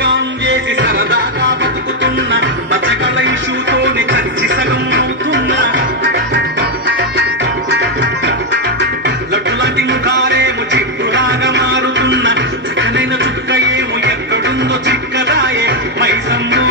telecom చేసి సరదాగా బతుకుతున్న బచ్చగల ఇష్యూతోనే చచ్చి సగం అవుతున్నా లడ్డులాంటి ముఖాలేమో చిక్కులాగా మారుతున్న చక్కనైన చుక్క ఏమో ఎక్కడుందో చిక్కరాయే మైసమ్మో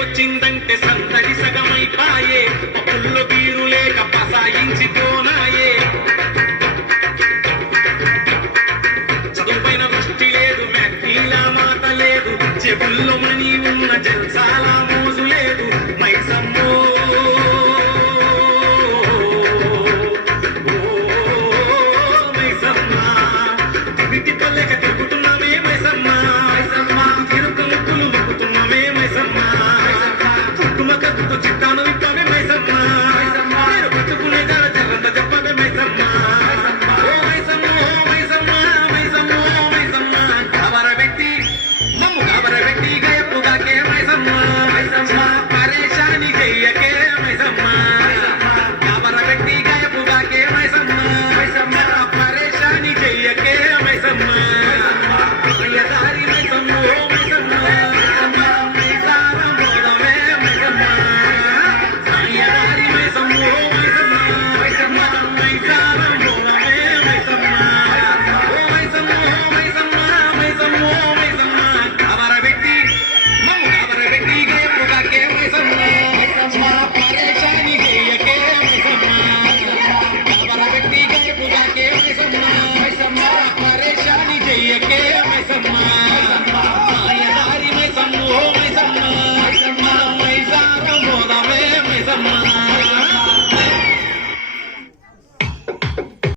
వచ్చిందంటే సందడి సగమైపాయే పప్పుల్లో బీరు లేక పసాయించిపోనాయే చదువుపైన దృష్టి లేదు మ్యాథ్లీలా మాట లేదు చెవుల్లో మనీ ఉన్న జల్సాల మోజు లేదు మైసమ్మో మైసమ్మా తిరిగి పల్లెక తిరుగుతున్నామే మైసమ్మా తిరుగు ముక్కులు మొక్కుతున్నామే మైసమ్మా చిట్టాను ఇప్పవే మైసమ్మా నేను బతుకునే జర జరంత చెప్పవే మైసమ్మా ఓ మైసమ్మో మైసమ్మా మైసమ్మో మైసమ్మా కాబరబెట్టి మమ్ము కాబరబెట్టి గయప్పుగాకే మైసమ్మా మైసమ్మా పరేషాని చెయ్యకే మైసమ్మా కాబరబెట్టి గయప్పుగాకే మైసమ్మా మైసమ్మా పరేషాని చెయ్యకే మైసమ్మా అయ్యదారి మైసమ్మో మైసమ్మా పరేషాని చెయ్యకే